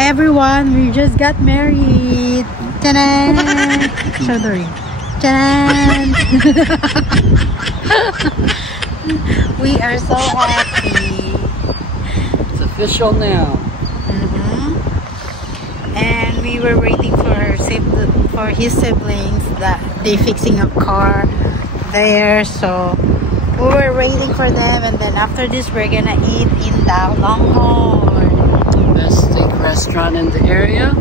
Hi everyone, we just got married. Ta-da! Show the ring. Ta-da! We are so happy. It's official now. And we were waiting for his siblings that they fixing a car there, so we were waiting for them, and then after this we're gonna eat in the Longhorn. Best steak restaurant in the area.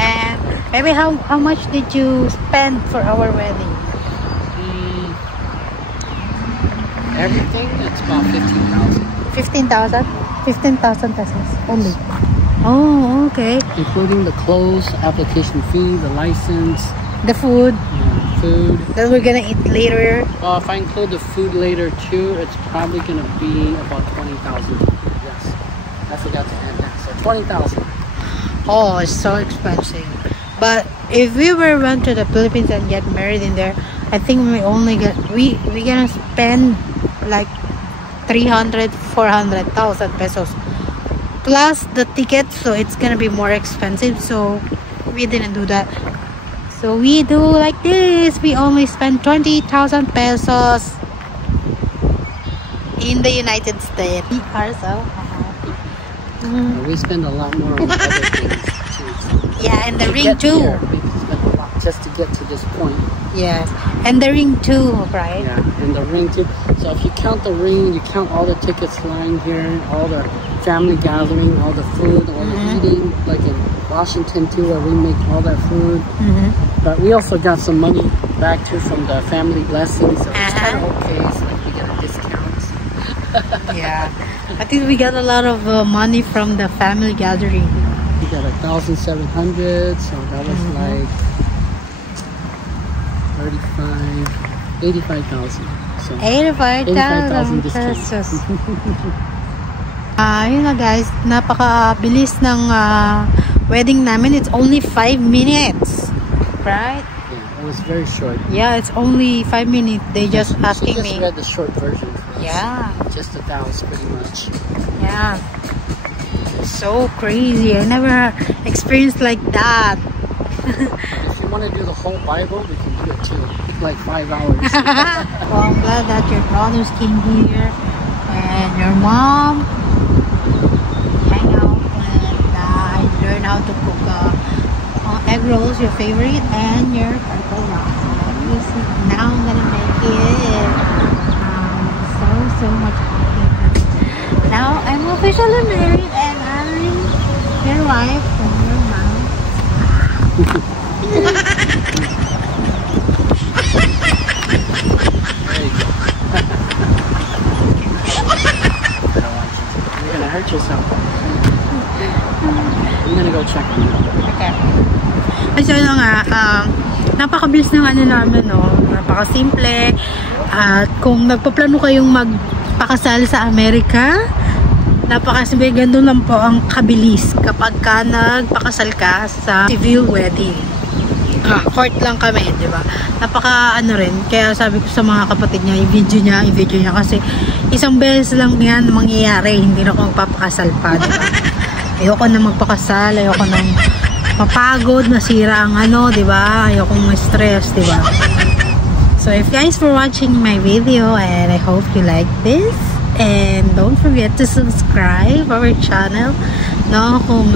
And maybe how much did you spend for our wedding? Everything, it's about 15,000. 15,000? 15,000 pesos only. Oh, okay. Including the clothes, application fee, the license, The food food. that we're gonna eat later. Well, if I include the food later too, it's probably gonna be about 20,000. Yes, I forgot to add that. So 20,000. Oh, it's so expensive. But if we went to the Philippines and get married in there, I think we gonna spend like 300,000-400,000 pesos plus the tickets, so it's gonna be more expensive, so we didn't do that. So we do like this. We only spend 20,000 pesos in the United States. We are so happy. We spend a lot more on other things too. Yeah, and the ring too. We spend a lot just to get to this point. Yes, and the ring too, right? Yeah, and the ring too. So if you count the ring, you count all the tickets lying here, all the family gathering, all the food, all the eating, like in Washington too, where we make all that food. But we also got some money back too from the family blessings, so it's kind of okay. It's like we get a discount. Yeah, I think we got a lot of money from the family gathering. We got 1,700, so that was like 85,000. So 85,000 pesos. Yun na guys, napakabilis ng wedding namin. It's only 5 minutes, right? Yeah, it was very short. Yeah, it's only 5 minutes. They just asking She just me. read the short version for us. Yeah. Just the vows pretty much. Yeah. So crazy. I never experienced like that. If you want to do the whole Bible, we can do it too. Like 5 hours. Well, I'm glad that your brothers came here and your mom hang out, and I learned how to cook egg rolls, your favorite, and your purple rice. Now I'm gonna make it. So much happy. Now I'm officially married and I'm your wife and your mom. You're gonna hurt yourself. I'm gonna go check on you. Okay. So ano nga, napakabilis ng ano namin, no? Napakasimple. At kung nagpaplano kayong magpakasal sa Amerika, napakasimple, ganoon lang po ang kabilis kapag ka nagpakasal ka sa civil wedding. Court lang kami, di ba? Napaka ano rin, kaya sabi ko sa mga kapatid niya, i-video niya kasi isang beses lang yan mangyayari, hindi na ako magpapakasal pa, di ba? Ayoko na magpakasal, ayoko na mapagod, masira ang ano, di ba? Ayoko ma-stress, di ba? So if guys for watching my video, and I hope you like this, and don't forget to subscribe our channel, no? Kung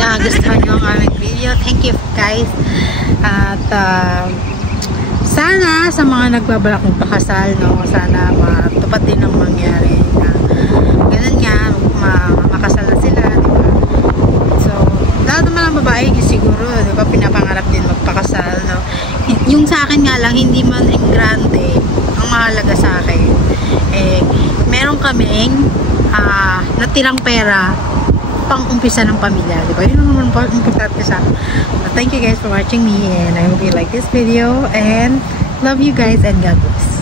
nagustuhan nyo ang aming video. Thank you guys. At sana sa mga nagbabalak ng pakasal, no, sana matupad din ang mangyari na ganun nga, makasal na sila, diba? So lahat naman ang babae siguro, diba, pinapangarap din magpakasal, no? Yung sa akin nga lang, hindi man en grande ang mahalaga sa akin, meron kaming natirang pera pang umpisa ng pamilya, di ba? Yun naman po importante sa akin. Thank you guys for watching me, and I hope you like this video, and love you guys, and God bless.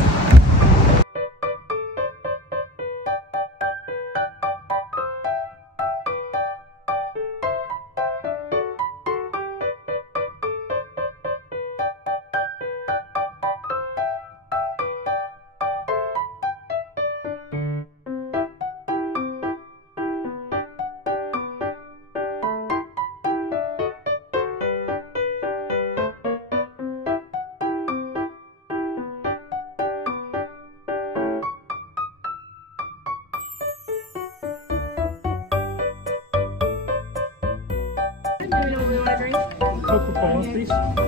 we want to drink? Coca-Cola, please.